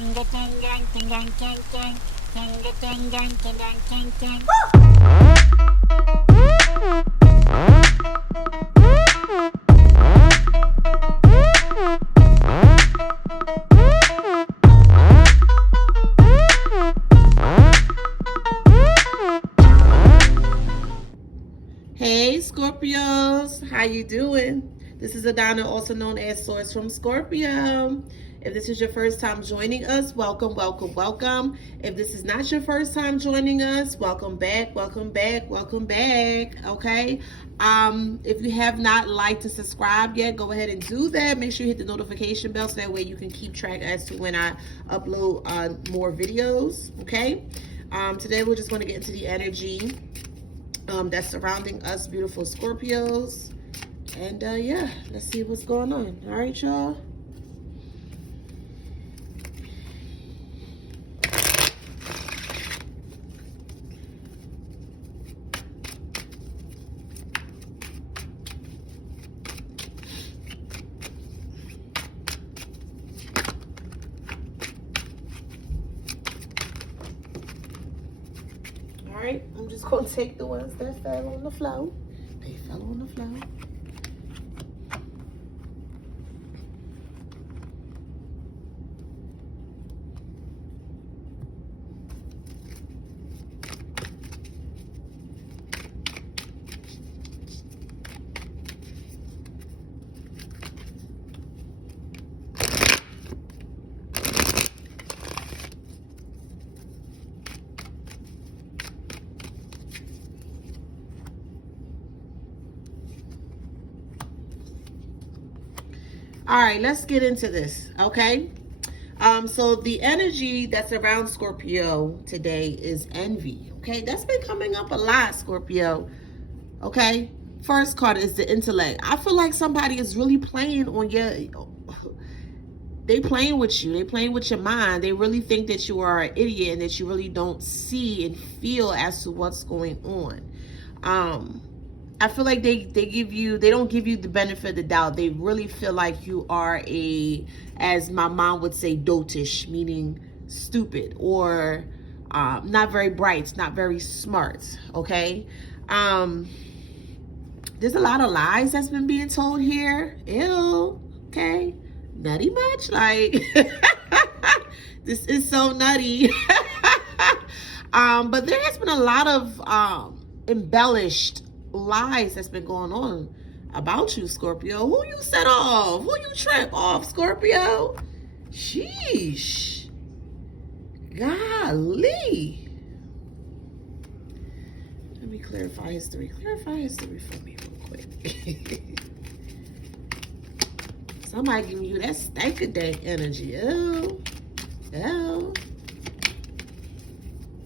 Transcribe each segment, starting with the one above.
Hey Scorpios, how you doing? This is Adana, also known as Source from Scorpio. If this is your first time joining us, welcome, welcome, welcome. If this is not your first time joining us, welcome back, welcome back, welcome back. Okay. If you have not liked and subscribed yet, go ahead and do that. Make sure you hit the notification bell so that way you can keep track as to when I upload more videos. Okay. Today we're just going to get into the energy that's surrounding us beautiful Scorpios, and yeah, let's see what's going on. All right, y'all. All right, I'm just gonna take the ones that fell on the floor. They fell on the floor. All right, let's get into this, okay? So the energy that's around Scorpio today is envy, okay? That's been coming up a lot, Scorpio, okay? First card is the intellect. I feel like somebody is really playing on your... They playing with you. They playing with your mind. They really think that you are an idiot and that you really don't see and feel as to what's going on. I feel like they don't give you the benefit of the doubt. They really feel like you are as my mom would say, dotish, meaning stupid or not very bright, not very smart, okay? There's a lot of lies that's been being told here. Ew, okay? Nutty much? Like, this is so nutty. But there has been a lot of embellished lies that's been going on about you, Scorpio. Who you set off? Who you trip off, Scorpio? Sheesh. Golly. Let me clarify history. Clarify history for me real quick. Somebody giving you that stank-a-dank energy. Oh. Oh.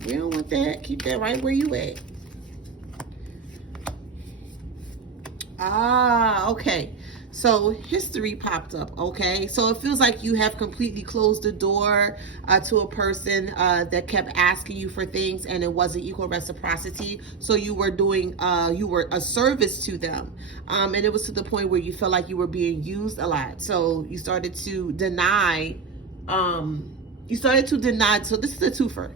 We don't want that. Keep that right where you at. Ah, okay. So history popped up, okay? So it feels like you have completely closed the door to a person that kept asking you for things and it wasn't equal reciprocity. So you were doing, you were a service to them. And it was to the point where you felt like you were being used a lot. So you started to deny, so this is a twofer.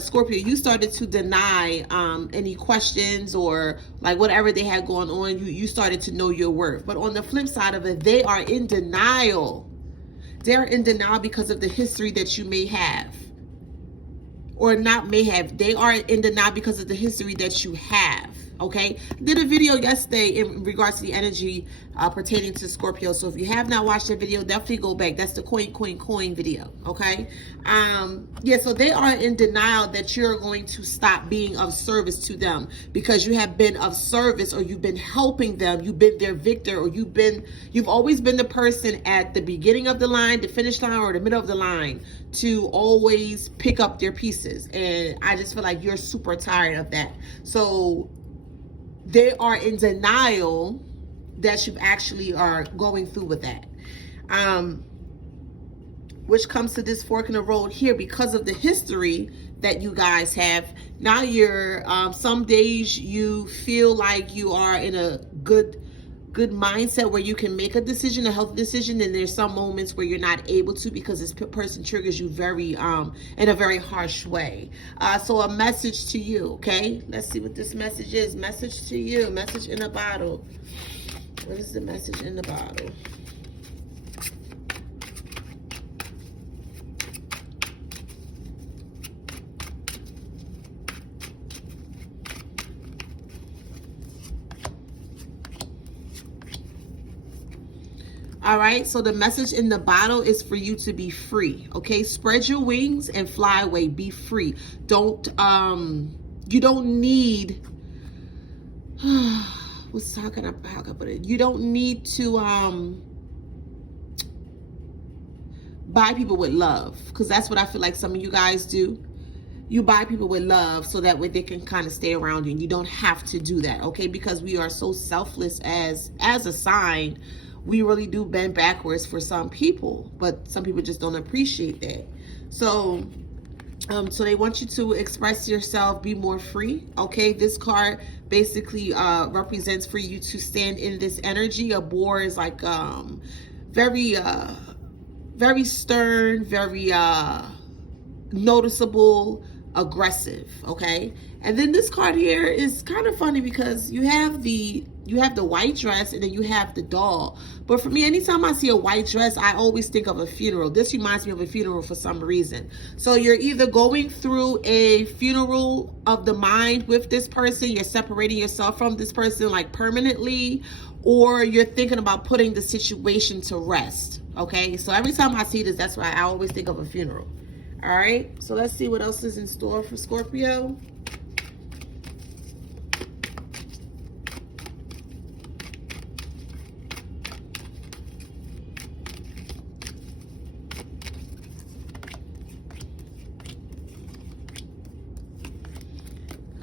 Scorpio, you started to deny any questions or like whatever they had going on. You started to know your worth. But on the flip side of it, they are in denial. They're in denial because of the history that you may have. Or not may have. They are in denial because of the history that you have. Okay, I did a video yesterday in regards to the energy pertaining to Scorpio. So if you have not watched the video, definitely go back. That's the coin video. Okay, yeah. So they are in denial that you're going to stop being of service to them because you have been of service, or you've been helping them. You've been their victor, or you've always been the person at the beginning of the line, the finish line, or the middle of the line to always pick up their pieces. And I just feel like you're super tired of that. So they are in denial that you actually are going through with that. Which comes to this fork in the road here because of the history that you guys have. Now you're, some days you feel like you are in a good good mindset where you can make a decision, a healthy decision, and there's some moments where you're not able to because this person triggers you very in a very harsh way. So a message to you, okay? Let's see what this message is. Message to you, message in a bottle. What is the message in the bottle? All right, so the message in the bottle is for you to be free, okay? Spread your wings and fly away. Be free. Don't, you don't need, how can I put it? You don't need to buy people with love, because that's what I feel like some of you guys do. You buy people with love so that way they can kind of stay around you, and you don't have to do that, okay? Because we are so selfless as a sign. We really do bend backwards for some people, but some people just don't appreciate that. So so they want you to express yourself, be more free, okay? This card basically represents for you to stand in this energy. A boar is like very very stern, very noticeable, aggressive, okay? And then this card here is kind of funny because you have the white dress and then you have the doll. But for me, anytime I see a white dress, I always think of a funeral. This reminds me of a funeral for some reason. So you're either going through a funeral of the mind with this person, you're separating yourself from this person like permanently, or you're thinking about putting the situation to rest, okay? So every time I see this, that's why I always think of a funeral. All right, so let's see what else is in store for Scorpio.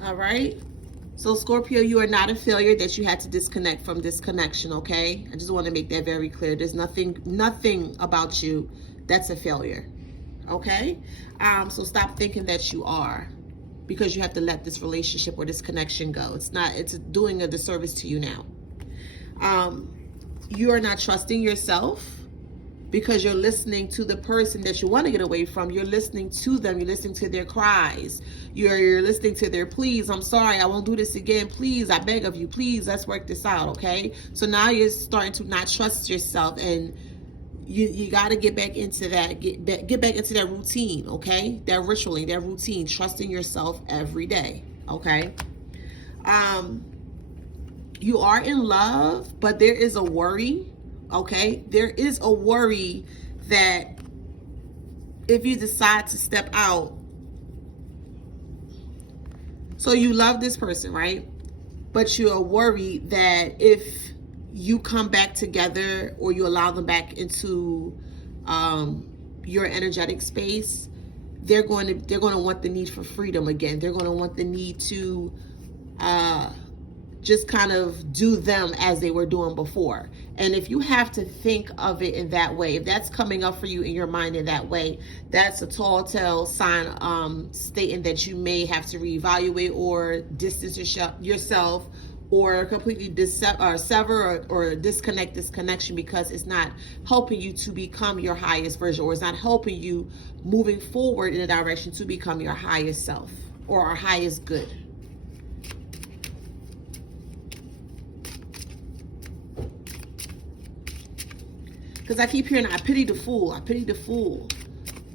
All right, so Scorpio, you are not a failure that you had to disconnect from this connection, okay? I just want to make that very clear. There's nothing about you that's a failure. Okay, so stop thinking that you are, because you have to let this relationship or this connection go. It's doing a disservice to you now. You are not trusting yourself because you're listening to the person that you want to get away from. You're listening to them. You're listening to their cries. You're listening to their pleas. I'm sorry, I won't do this again. Please, I beg of you. Please, let's work this out, okay? So now you're starting to not trust yourself, and you got to get back into that, get back into that routine, okay? That ritualing, that routine, trusting yourself every day, okay? You are in love, but there is a worry, okay? There is a worry that if you decide to step out, so you love this person, right? But you are worried that if you come back together, or you allow them back into your energetic space, they're going to want the need for freedom again. They're going to want the need to just kind of do them as they were doing before. And if you have to think of it in that way, if that's coming up for you in your mind in that way, that's a tall tale sign stating that you may have to reevaluate or distance yourself, or completely sever or disconnect this connection, because it's not helping you to become your highest version, or it's not helping you moving forward in a direction to become your highest self or our highest good. Because I keep hearing, I pity the fool, I pity the fool.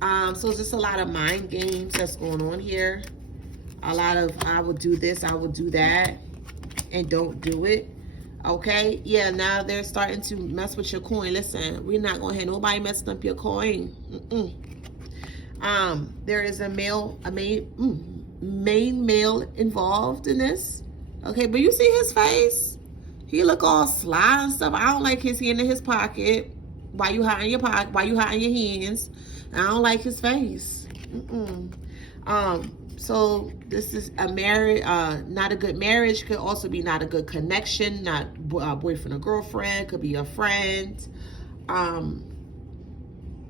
So it's just a lot of mind games that's going on here. A lot of, I will do this, I will do that, and don't do it, okay? Yeah, now they're starting to mess with your coin. Listen, we're not gonna have nobody messing up your coin. There is a main male involved in this, okay? But you see his face, he look all sly and stuff. I don't like his hand in his pocket. Why you hiding your pocket? Why you hiding your hands? I don't like his face. So this is a marriage, not a good marriage. Could also be not a good connection, not boyfriend or girlfriend. Could be a friend.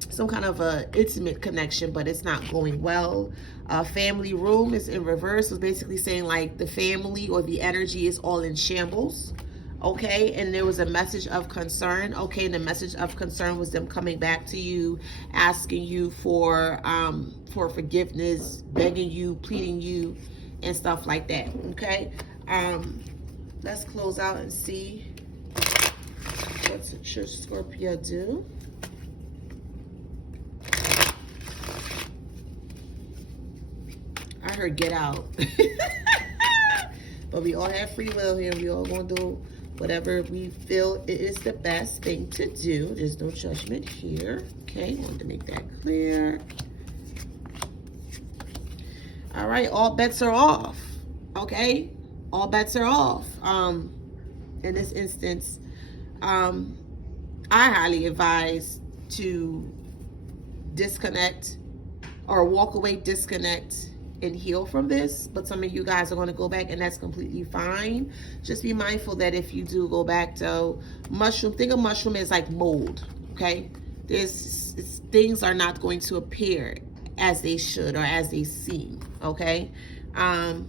Some kind of a intimate connection, but it's not going well. Family room is in reverse. So it's basically saying like the family or the energy is all in shambles. Okay, and there was a message of concern. Okay, and the message of concern was them coming back to you, asking you for forgiveness, begging you, pleading you, and stuff like that. Okay, let's close out and see what should Scorpio do. I heard get out. But we all have free will here. We all gonna do whatever we feel is the best thing to do. There's no judgment here. Okay, wanted to make that clear. All right, all bets are off. Okay, all bets are off. In this instance, I highly advise to disconnect or walk away, disconnect, and heal from this. But some of you guys are going to go back, and that's completely fine. Just be mindful that if you do go back, though, think of mushroom as like mold. Okay, things are not going to appear as they should or as they seem. Okay, and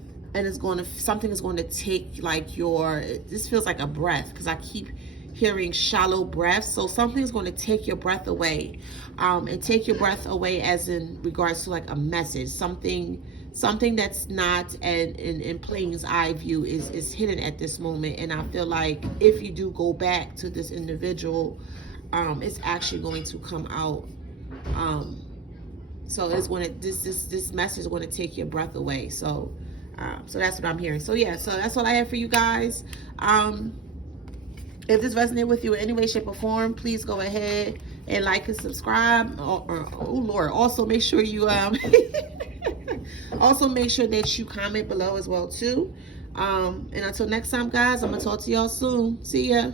something is going to take like this feels like a breath, because I keep hearing shallow breaths. So something's going to take your breath away, and take your breath away as in regards to like a message, something that's not in plain eye view is hidden at this moment. And I feel like if you do go back to this individual, it's actually going to come out. So it's going to this message is going to take your breath away. So that's what I'm hearing. So yeah, so that's all I have for you guys. If this resonated with you in any way, shape, or form, please go ahead and like and subscribe. Oh Lord, also make sure you also make sure that you comment below as well too. And until next time, guys, I'm gonna talk to y'all soon. See ya.